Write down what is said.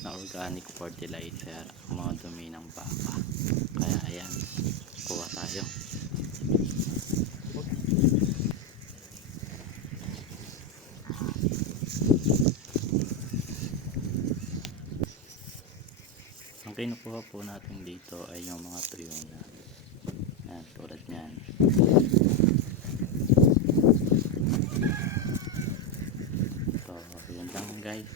na organic fertilizer ang mga dumi ng baka. Kaya ayan, kuha tayo. Ang kinukuha po natin dito ay yung mga tuyo na yan, tulad nyan. So yun lang guys,